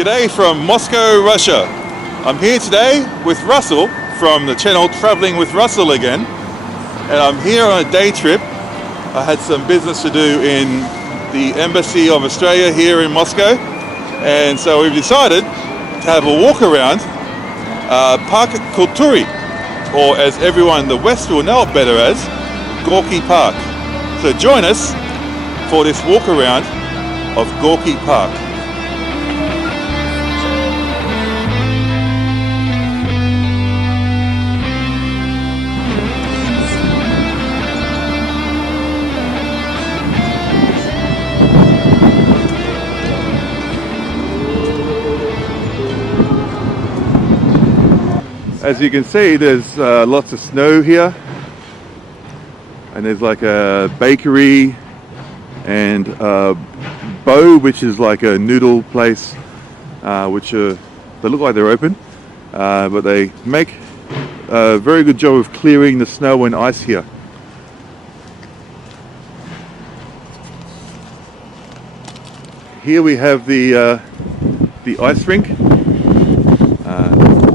G'day from Moscow, Russia. I'm here today with Russell from the channel Traveling with Russell again, and I'm here on a day trip. I had some business to do in the Embassy of Australia here in Moscow, and so we've decided to have a walk around Park Kulturi, or as everyone in the West will know it better as, Gorky Park. So join us for this walk around of Gorky Park. As you can see, there's lots of snow here, and there's like a bakery and Bo, which is like a noodle place, which they look like they're open, but they make a very good job of clearing the snow and ice here. Here we have the ice rink.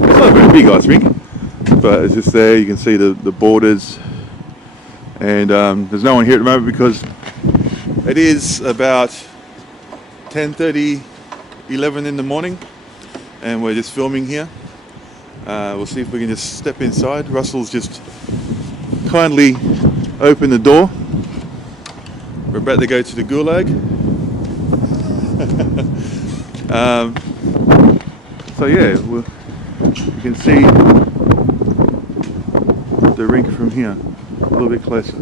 It's not a very big ice rink, but it's just there. You can see the borders, and there's no one here at the moment because it is about 10:30, 11 in the morning, and we're just filming here. We'll see if we can just step inside. Russell's just kindly opened the door. We're about to go to the gulag. So yeah, you can see the rink from here, a little bit closer.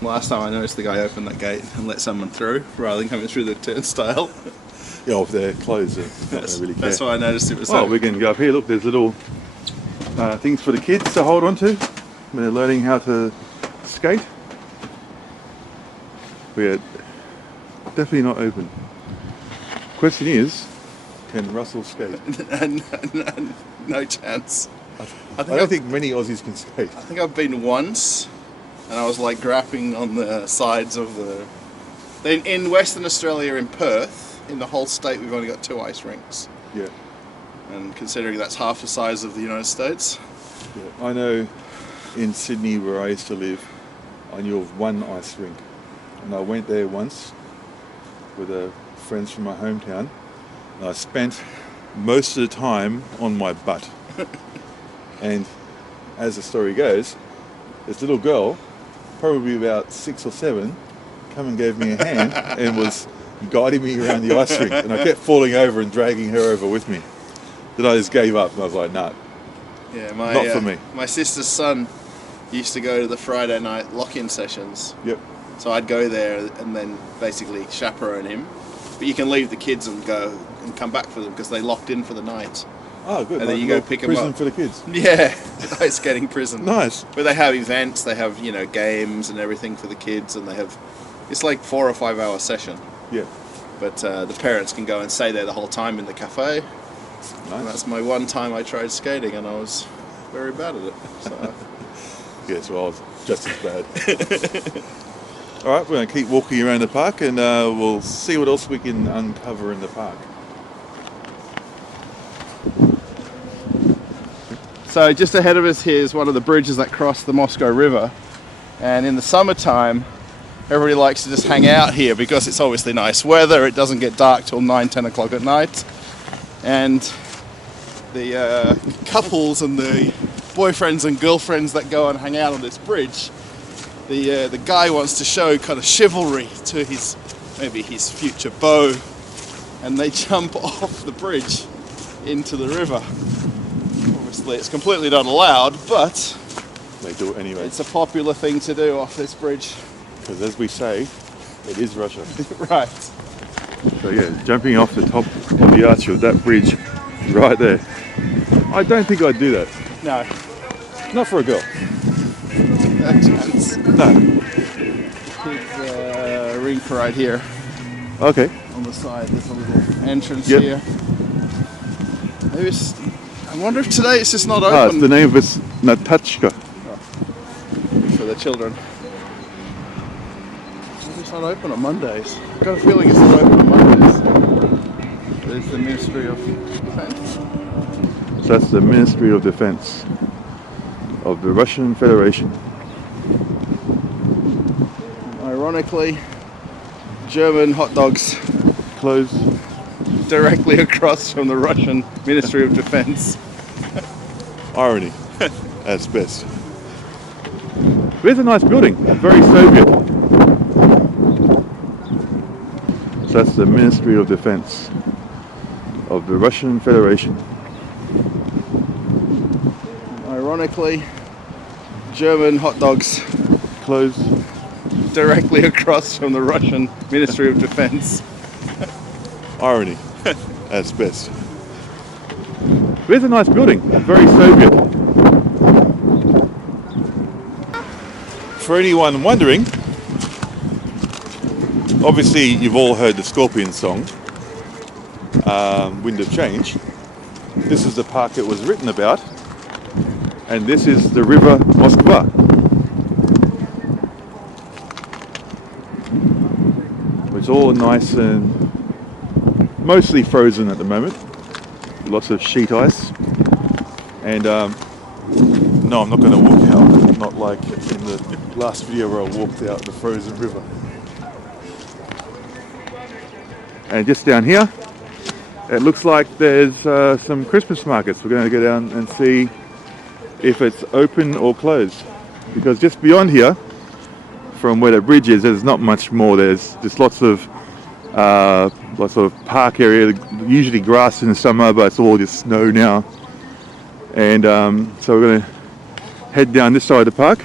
Last time I noticed the guy opened that gate and let someone through rather than coming through the turnstile. Yeah, if they're closed, they really care. That's why I noticed it was Oh, we can go up here. Look, there's little things for the kids to hold on to when they're learning how to skate. We're definitely not open. Question is, can Russell skate? No chance. I don't think many Aussies can skate. I think I've been once, and I was like grappling on the sides of the... In Western Australia, in Perth, in the whole state, we've only got 2 ice rinks. Yeah. And considering that's half the size of the United States. Yeah. I know in Sydney, where I used to live, I knew of 1 ice rink. And I went there once with friends from my hometown, and I spent most of the time on my butt. And as the story goes, this little girl, probably about 6 or 7, come and gave me a hand and was guiding me around the ice rink, and I kept falling over and dragging her over with me. Then I just gave up and I was like, nah, yeah, not for me. My sister's son used to go to the Friday night lock-in sessions. Yep. So I'd go there and then basically chaperone him. But you can leave the kids and go and come back for them because they locked in for the night. Oh, good. And then you go pick them up. Prison for the kids. Yeah, ice skating prison. Nice. But they have events, they have, games and everything for the kids, and they have, it's like 4 or 5 hour session. Yeah. But the parents can go and stay there the whole time in the cafe. Nice. And that's my one time I tried skating, and I was very bad at it. So. Yes, well, I was just as bad. All right, we're going to keep walking around the park, and we'll see what else we can uncover in the park. So just ahead of us here is one of the bridges that cross the Moscow River, and in the summertime everybody likes to just hang out here because it's obviously nice weather. It doesn't get dark till 9-10 o'clock at night, and the couples and the boyfriends and girlfriends that go and hang out on this bridge, the guy wants to show kind of chivalry to maybe his future beau, and they jump off the bridge into the river. Obviously it's completely not allowed, but they do it anyway. It's a popular thing to do off this bridge. Because as we say, it is Russia. Right. So yeah, jumping off the top of the arch of that bridge right there. I don't think I'd do that. No. Not for a girl. No chance. No. There's a rink right here. Okay. On the side, there's a little entrance Yep. here. I wonder if today it's just not Ah, it's open the name of it's Natachka. for the children. Maybe it's not open on Mondays. I've got a feeling it's not open on Mondays. There's the Ministry of Defense. So that's the Ministry of Defense of the Russian Federation. Ironically, German hot dogs Closed. directly across from the Russian Ministry of Defense. Irony, at best. It's a nice building, very Soviet. So that's the Ministry of Defense of the Russian Federation. Ironically, German hot dogs Closed. directly across from the Russian Ministry of Defense. Irony, at best. It's a nice building, very Soviet. For anyone wondering, obviously you've all heard the Scorpion song, Wind of Change. This is the park it was written about, and this is the river Moskva. It's all nice and mostly frozen at the moment. Lots of sheet ice. And no, I'm not going to walk out. Not like in the last video where I walked out the frozen river. And just down here, it looks like there's some Christmas markets. We're going to go down and see if it's open or closed. Because just beyond here, from where the bridge is, there's not much more. There's just lots of park area, usually grass in the summer, but it's all just snow now. And so we're going to head down this side of the park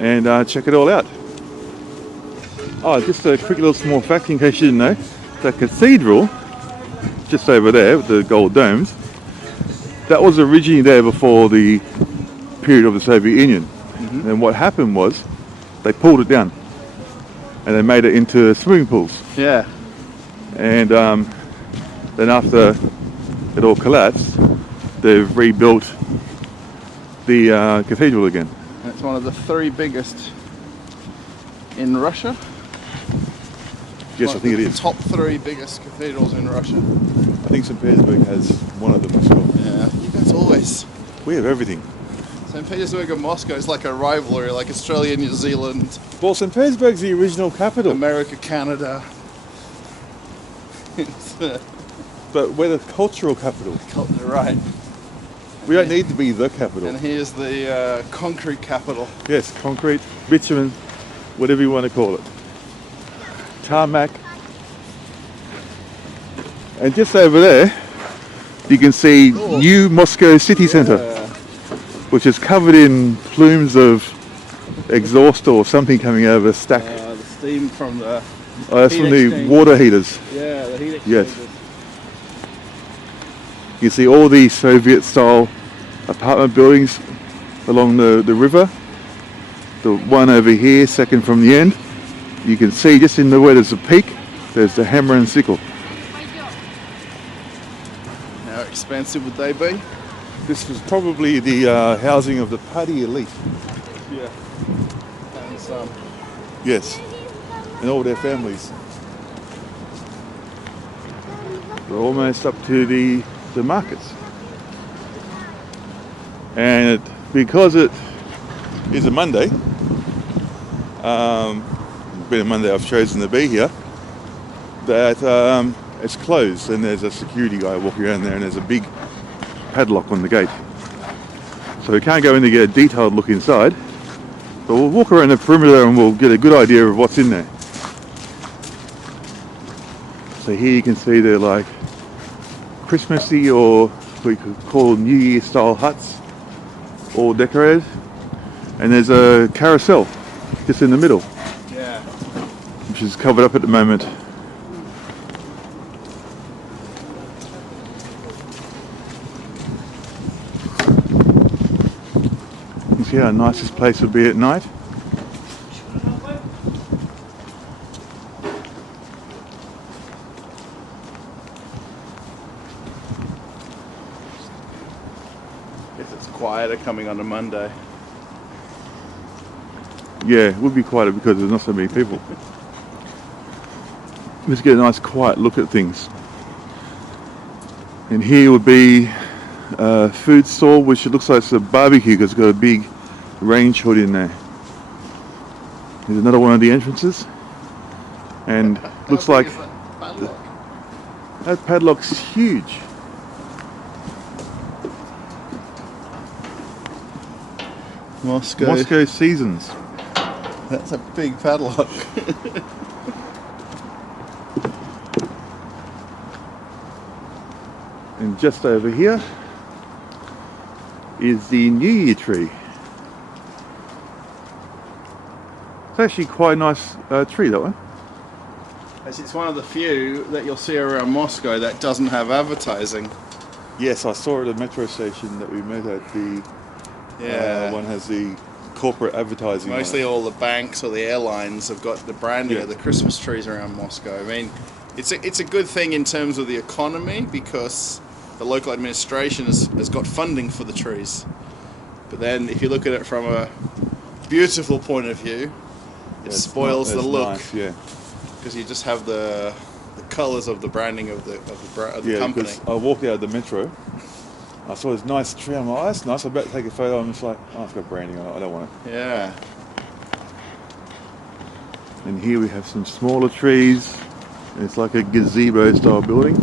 and check it all out. Oh, just a quick little small fact in case you didn't know. The cathedral, just over there with the gold domes, that was originally there before the period of the Soviet Union. Mm-hmm. And what happened was they pulled it down and they made it into swimming pools. Yeah. And then after it all collapsed, they've rebuilt the cathedral again. It's one of the 3 biggest in Russia. Yes, I think it is. Top 3 biggest cathedrals in Russia. I think St. Petersburg has one of them as well. Yeah, you guys always. We have everything. St. Petersburg and Moscow is like a rivalry, like Australia, New Zealand. Well, St. Petersburg's the original capital. America, Canada. But we're the cultural capital. Right. We don't need to be the capital. And here's the concrete capital. Yes, concrete, bitumen, whatever you want to call it. Tarmac. And just over there, you can see New Moscow City Centre, which is covered in plumes of exhaust or something coming out of a stack. The steam from the that's from the water heaters. Yeah, the heat exchangers. Yes. You see all these Soviet-style apartment buildings along the river. The one over here, second from the end. You can see just in the where there's a peak, there's the hammer and sickle. How expensive would they be? This was probably the housing of the party elite. Yeah. And some. Yes. And all their families. We're almost up to the markets. And because it is a Monday, been a Monday I've chosen to be here, that it's closed and there's a security guy walking around there and there's a big padlock on the gate. So we can't go in to get a detailed look inside, but we'll walk around the perimeter and we'll get a good idea of what's in there. So here you can see they're like Christmassy, or we could call New Year style huts, all decorated. And there's a carousel just in the middle. Yeah. Which is covered up at the moment. You see how nice this place would be at night? Guess it's quieter coming on a Monday. Yeah, it would be quieter because there's not so many people. Let's get a nice quiet look at things. And here would be a food stall, which it looks like it's a barbecue because it's got a big range hood in there. There's another one of the entrances. And looks like that padlock's huge. Moscow Seasons. That's a big padlock. And just over here is the New Year tree. It's actually quite a nice tree, that one. It's one of the few that you'll see around Moscow that doesn't have advertising. Yes, I saw it at the metro station that we met at. The one has the corporate advertising. Mostly on it. all the banks or the airlines have got the branding Yeah. of the Christmas trees around Moscow. I mean, it's a good thing in terms of the economy because the local administration has got funding for the trees. But then if you look at it from a beautiful point of view, it spoils the look. Nice, yeah. Because you just have the colours of the branding of the company. Because I walked out of the metro, I saw this nice tree. I'm like, oh, that's nice. I'm about to take a photo. I'm just like, oh, it's got branding on it. I don't want it. Yeah. And here we have some smaller trees. It's like a gazebo style building.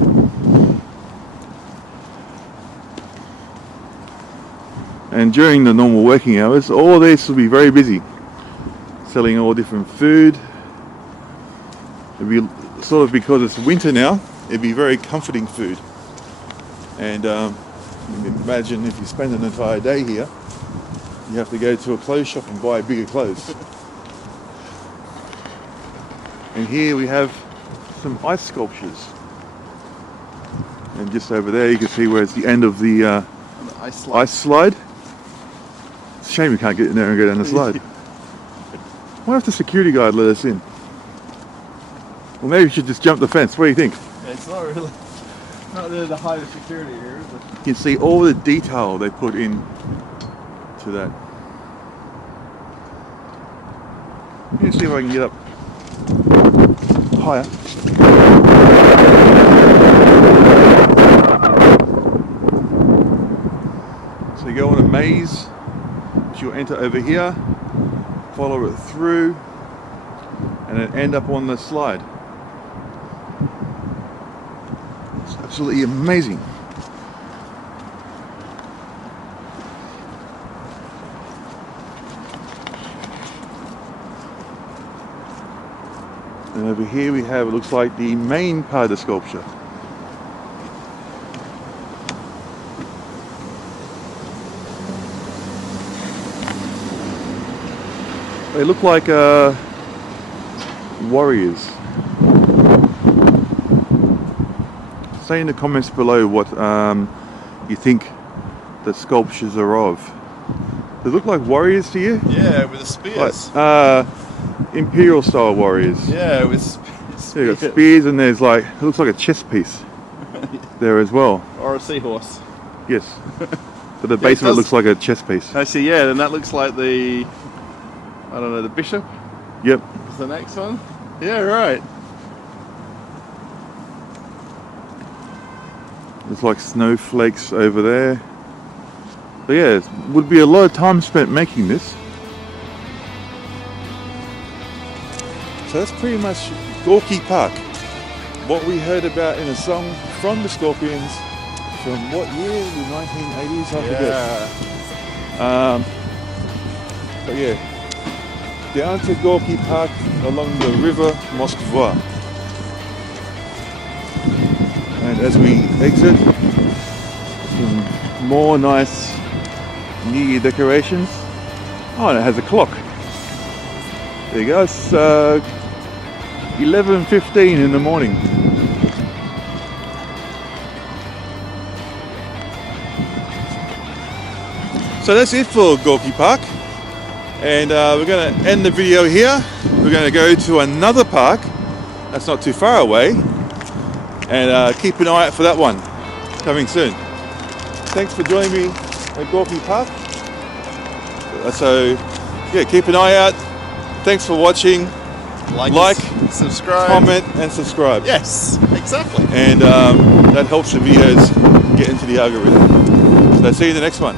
And during the normal working hours, all of this will be very busy, selling all different food. It'd be sort of, because it's winter now, it'd be very comforting food. And imagine if you spend an entire day here, you have to go to a clothes shop and buy bigger clothes. And here we have some ice sculptures. And just over there you can see where it's the end of the ice slide. It's a shame we can't get in there and go down the slide. Why if the security guard let us in? Well, maybe we should just jump the fence. What do you think? Yeah, it's not really the height of security here, is it? You can see all the detail they put in to that. Let me see if I can get up higher. So you go on a maze, which you'll enter over here, follow it through, and then end up on the slide. It's absolutely amazing. And over here we have, it looks like the main part of the sculpture. They look like warriors. Say in the comments below what you think the sculptures are of. They look like warriors to you? Yeah, with the spears. Like, imperial style warriors. Yeah, with spears. Yeah, you got spears, and there's like, it looks like a chess piece there as well. Or a seahorse. Yes. But the base of it looks like a chess piece. I see, yeah, and that looks like the, I don't know, the bishop Yep. is the next one. Yeah, right. There's like snowflakes over there. So yeah, it would be a lot of time spent making this. So that's pretty much Gorky Park. What we heard about in a song from the Scorpions from what year? The 1980s, I forget. But yeah, down to Gorky Park along the river Moskva. And as we exit, some more nice New Year decorations. Oh, and it has a clock. There you go. It's 11:15 in the morning. So that's it for Gorky Park, and we're going to end the video here. We're going to go to another park that's not too far away, and keep an eye out for that one coming soon. Thanks for joining me at Gorky Park. So, yeah, keep an eye out. Thanks for watching. Like, subscribe, comment, and subscribe. Yes, exactly. And that helps the videos get into the algorithm. So see you in the next one.